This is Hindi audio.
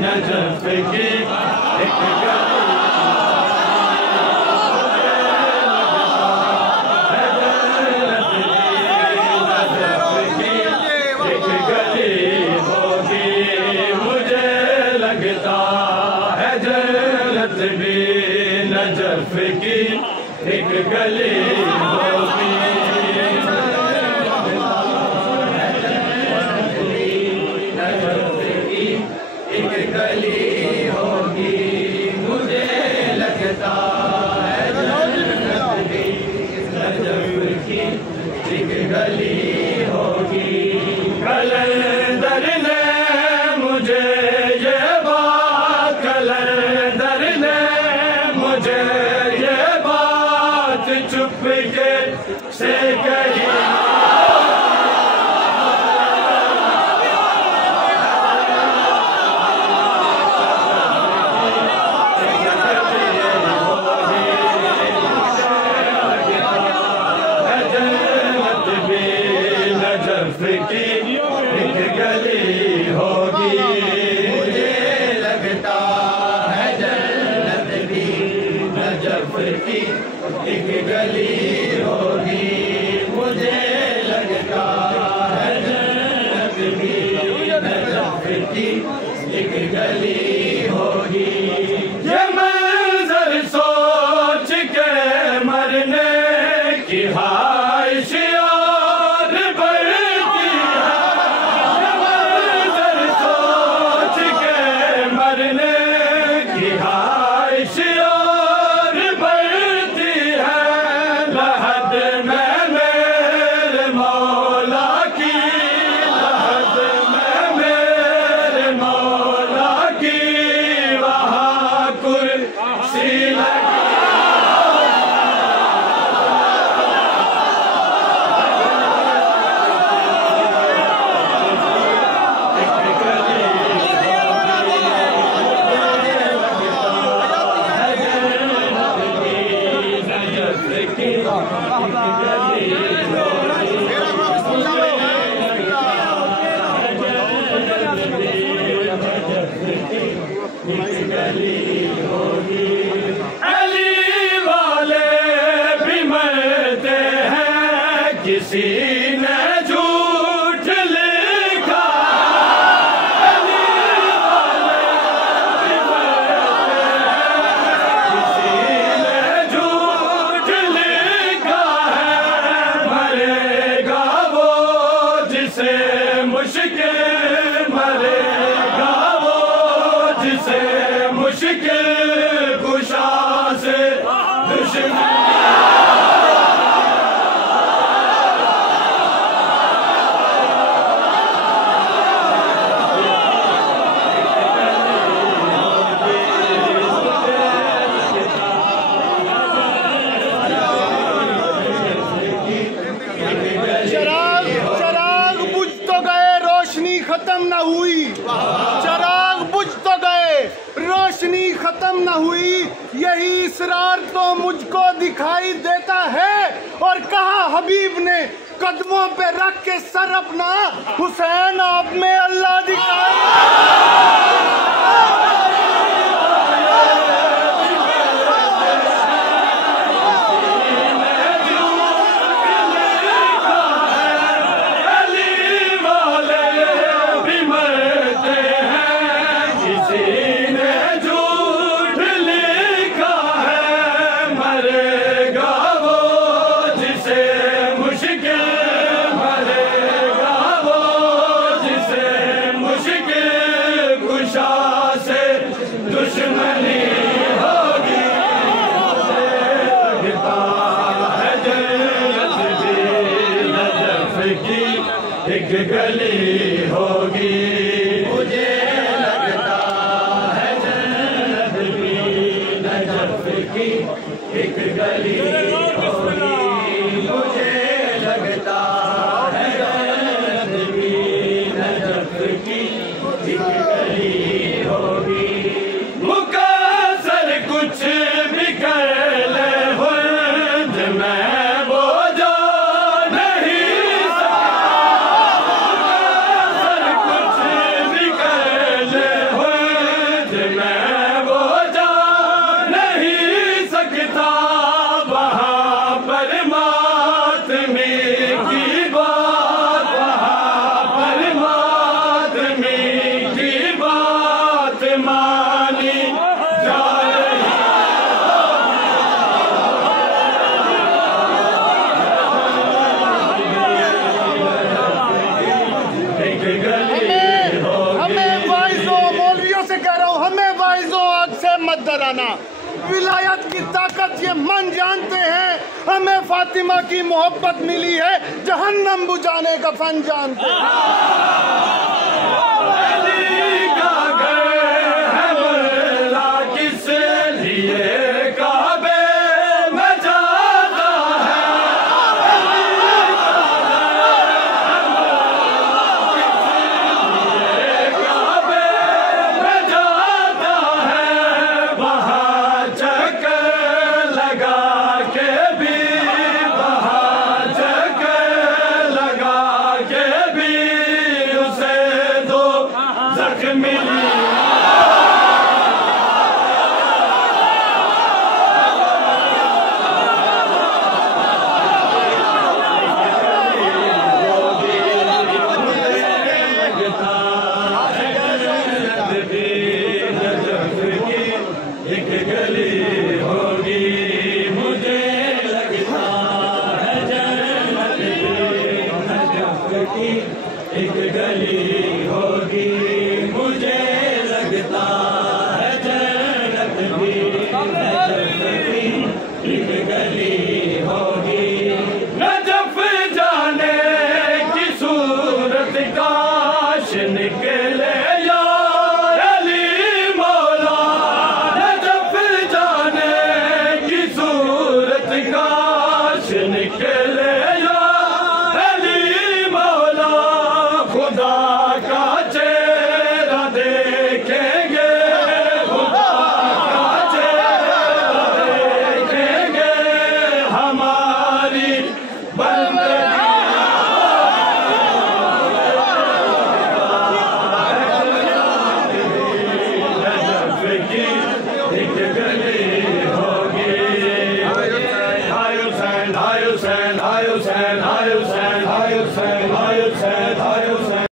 नजफ की एक गली नजफ की एक गली होगी नजफ की एक गली होगी मुझे लगता है नजफ की एक गली होगी कलंदर ने मुझे ये बात कलंदर ने मुझे ये बात चुपके से कही नजफ की एक गली होगी मुझे लगता है जन्नत भी नजफ की एक गली होगी मुझे लगता है जन्नत भी नजफ की एक गली होगी ये मंजर सोच के मरने की ख्वाहिश और बढ़ती है ये मंजर सोच के मरने की ख्वाहिश और बढ़ती है लहद में मेरे मौला की लहद में मेरे मौला की वहाँ कुर्सी लगी अली वाले भी मरते हैं किसी ने झूठ लिखा अली वाले भी मरते हैं किसी ने झूठ लिखा है मरेगा वो जिसे मुश्किल मरेगा वो जिसे मुश्किल कुशा से दुश्मन चराग बुझ तो गए रोशनी खत्म न हुई चराग बुझ तो गए रोशनी खत्म न हुई यही इसरार तो मुझको दिखाई देता है और कहा हबीब ने कदमों पे रख के सर अपना हुसैन आप में अल्लाह दिखाए मुश्किल कह रहा हूँ, हमें वाइजों आग से मत डराना। विलायत की ताकत ये मन जानते हैं, हमें फातिमा की मोहब्बत मिली है, जहन्नम बुझाने का फन जानते हैं। मिली